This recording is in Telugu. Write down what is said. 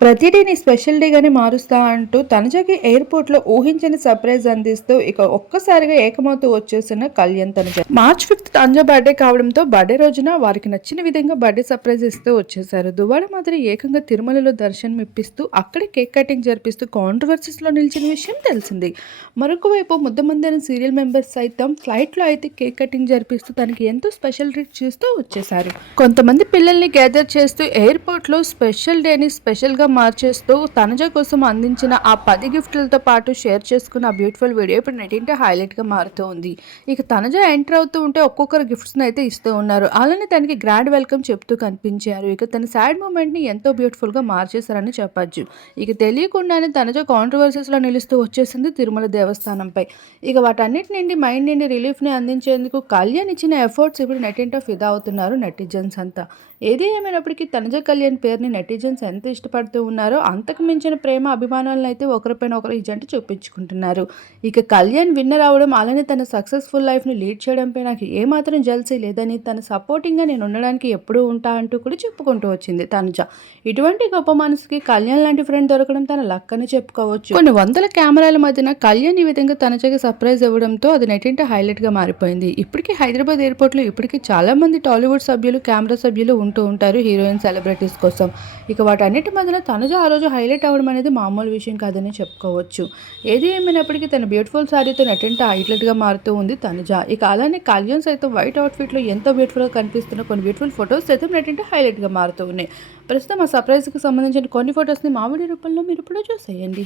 ప్రతి డేని స్పెషల్ డేగానే మారుస్తా అంటూ తనుజకి ఎయిర్‌పోర్ట్‌లో ఊహించని సర్ప్రైజ్ అందిస్తూ ఇక ఒక్కసారిగా ఏకమవుతూ వచ్చేసిన కళ్యాణ్ తనుజ. మార్చ్ 5 తనుజ బర్త్‌డే కావడంతో బర్త్‌డే రోజున వారికి నచ్చిన విధంగా బర్త్‌డే సర్ప్రైజ్ ఇస్తూ వచ్చేశారు. దువ్వాడ మాదిరి ఏకంగా తిరుమలలో దర్శనం ఇప్పిస్తూ అక్కడే కేక్ కటింగ్ జరిపిస్తూ కాంట్రోవర్సీస్‌లో నిలిచిన విషయం తెలిసిందే. మరొక వైపు ముద్దమందారం సీరియల్ మెంబర్స్ సైతం ఫ్లైట్‌లో అయితే కేక్ కటింగ్ జరిపిస్తూ తనకి ఎంతో స్పెషల్ ట్రీట్ చేస్తూ వచ్చేశారు. కొంతమంది పిల్లల్ని గ్యాదర్ చేస్తూ ఎయిర్‌పోర్ట్‌లో స్పెషల్ డేని స్పెషల్‌గా మార్చేస్తూ తనుజ కోసం అందించిన ఆ 10 గిఫ్ట్లతో పాటు షేర్ చేసుకున్న ఆ బ్యూటిఫుల్ వీడియో ఇప్పుడు నెట్టింట హైలైట్గా మారుతూ ఉంది. ఇక తనుజ ఎంటర్ అవుతూ ఉంటే ఒక్కొక్కరు గిఫ్ట్స్ని అయితే ఇస్తూ ఉన్నారు. అలానే తనకి గ్రాండ్ వెల్కమ్ చెప్తూ కనిపించారు. ఇక తన సాడ్ మూమెంట్ని ఎంతో బ్యూటిఫుల్గా మార్చేశారని చెప్పొచ్చు. ఇక తెలియకుండానే తనుజ కాంట్రవర్సీస్లో నిలుస్తూ వచ్చేసింది తిరుమల దేవస్థానంపై. ఇక వాటన్నిటి నుండి మైండ్ నుండి రిలీఫ్ని అందించేందుకు కళ్యాణ్ ఇచ్చిన ఎఫర్ట్స్ ఇప్పుడు నెట్టింట ఫిదా అవుతున్నారు నెటిజన్స్ అంతా. ఏది ఏమైనప్పటికీ తనుజ కళ్యాణ్ పేరుని నెటిజన్స్ ఎంత ఇష్టపడుతూ ఉన్నారో అంతకు మించిన ప్రేమ అభిమానాలను అయితే ఒకరిపైన ఒకరు ఈ జంట చూపించుకుంటున్నారు. ఇక కళ్యాణ్ విన్నర్ అవడం అలానే తన సక్సెస్ఫుల్ లైఫ్ని లీడ్ చేయడంపై నాకు ఏమాత్రం జల్సీ లేదని తన సపోర్టింగ్గా నేను ఉండడానికి ఎప్పుడూ ఉంటా అంటూ కూడా చెప్పుకుంటూ వచ్చింది తనుజ. ఇటువంటి గొప్ప మనసుకి కళ్యాణ్ లాంటి ఫ్రెండ్ దొరకడం తన లక్ అని చెప్పుకోవచ్చు. కొన్ని వందల కెమెరాల మధ్యన కళ్యాణ్ ఈ విధంగా తనుజకి సర్ప్రైజ్ ఇవ్వడంతో అది నెట్టింట హైలైట్గా మారిపోయింది. ఇప్పటికీ హైదరాబాద్ ఎయిర్పోర్ట్లో ఇప్పటికీ చాలా మంది టాలీవుడ్ సభ్యులు కెమెరా సభ్యులు ఉంటూ ఉంటారు హీరోయిన్ సెలబ్రిటీస్ కోసం. ఇక వాటన్నిటి మధ్యన తనుజ ఆ రోజు హైలైట్ అవ్వడం అనేది మామూలు విషయం కాదని చెప్పుకోవచ్చు. ఏది ఏమైనప్పటికీ తన బ్యూటిఫుల్ శారీతో నెట్టింట హైలైట్గా మారుతూ ఉంది తనుజ. ఇక అలానే కళ్యాణ్ సైతం వైట్ అవుట్ఫిట్లో ఎంతో బ్యూటిఫుల్గా కనిపిస్తున్న కొన్ని బ్యూటిఫుల్ ఫొటోస్ సైతం నెట్టింట హైలైట్గా మారుతూ ఉన్నాయి. ప్రస్తుతం ఆ సర్ప్రైజ్కి సంబంధించిన కొన్ని ఫొటోస్ని మా వీడియో రూపంలో మీరు ఇప్పుడు చూసేయండి.